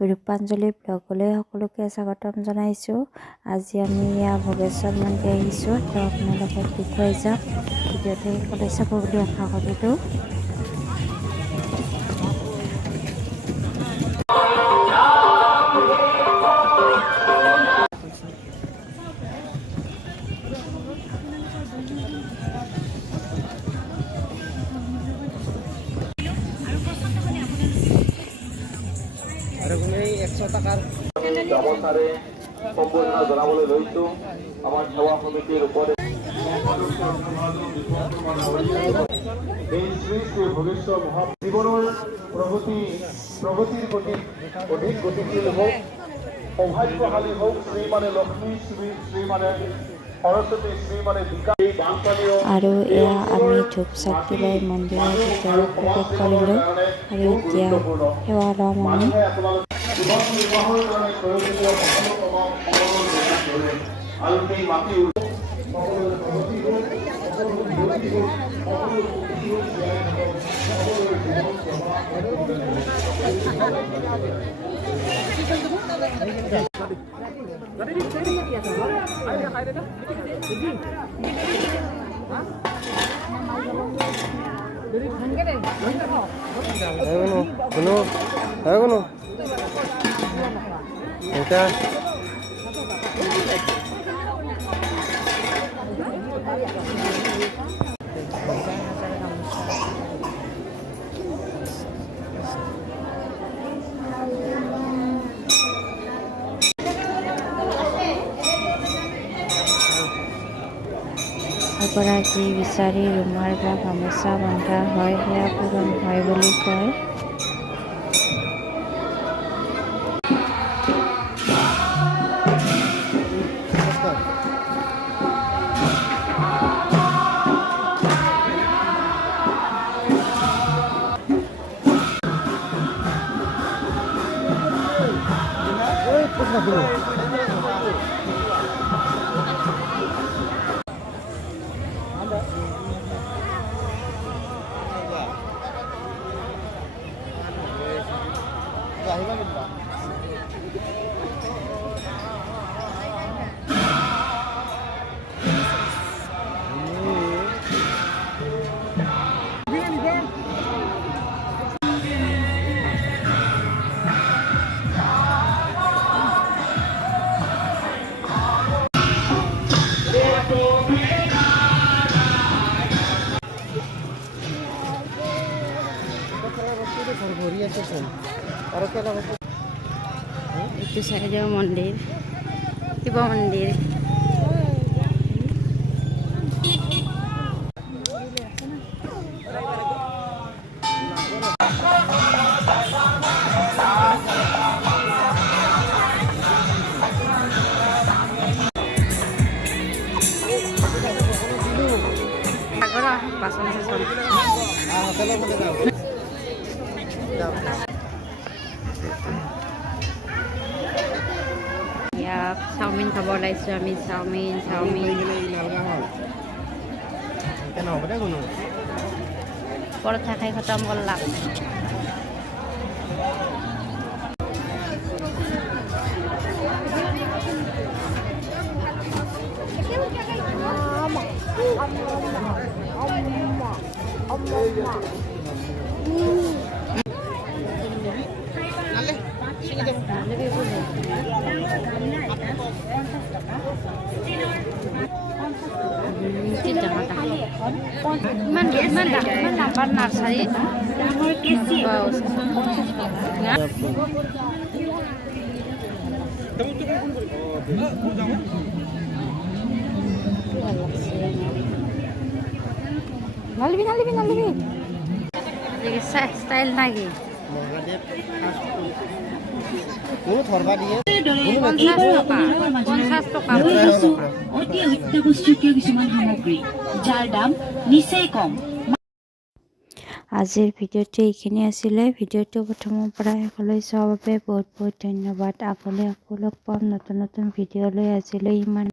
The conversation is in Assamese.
ৰূপাঞ্জলি ব্লগলৈ সকলোকে স্বাগতম জনাইছোঁ। আজি আমি ভোগেশ্বৰ মন্দিৰ আহিছোঁ, তো আপোনালোকক দেখুৱাই যাম। ভিডিঅ'টো সকলোৱে চাব বুলি আশা কৰিলোঁ। ব্যৱস্থাৰে সম্বৰ্ধনা জনাবলৈ লৈছোঁ আমাৰ সেৱা সমিতিৰ ওপৰত এই শ্ৰী শ্ৰী ভোগেশ্বৰ জীৱনৰ প্ৰগতিৰ গতি অধিক গতিশীল হওক, সৌভাগ্যশালী হওক, শ্ৰীমানে লক্ষ্মী, শ্ৰীমানে সৰস্বতী, শ্ৰীমানে বিকাশ। আৰু এয়া আমি ধূপ চাকি লৈ মন্দিৰৰ ভিতৰত প্ৰৱেশ কৰিলোঁ আৰু এতিয়া সেৱা ল'ম আমি। জীৱন নিৰ্বাহৰ কাৰণে প্ৰয়োজনীয় সকলো সমলৰ যোগান ধৰে আৰু সেই মাটি সকলোৰে প্ৰগতি হওক, সকলো উন্নতি হওক, সকলো সুখী হওক, জীয়াই থাকক, সকলোৰে জীৱন এগৰাকী বিচাৰি ৰুমাল বা গামোচা বন্ধা হয়, সেয়া পূৰণ হয় বুলি কয়। এইটো চাইডেও মন্দিৰ, শিৱ মন্দিৰ। বাচন চাচন চাওমিন খাব ওলাইছোঁ আমি। চাওমিন পৰঠা খাই খতম কৰলাম। ইমান ডাঙৰ নাৰ্চাৰী নালিবি ষ্টাইল নাকি অতি অত্যাৱশ্যকীয় কিছুমান সামগ্ৰী যাৰ দাম নিচেই কম। আজিৰ ভিডিঅ'টো এইখিনি আছিলে। ভিডিঅ'টো প্ৰথমৰ পৰা শেষলৈ চোৱাৰ বাবে বহুত বহুত ধন্যবাদ। আগলৈ আকৌ লগ পাম নতুন ভিডিঅ' লৈ। আজিলৈ ইমান।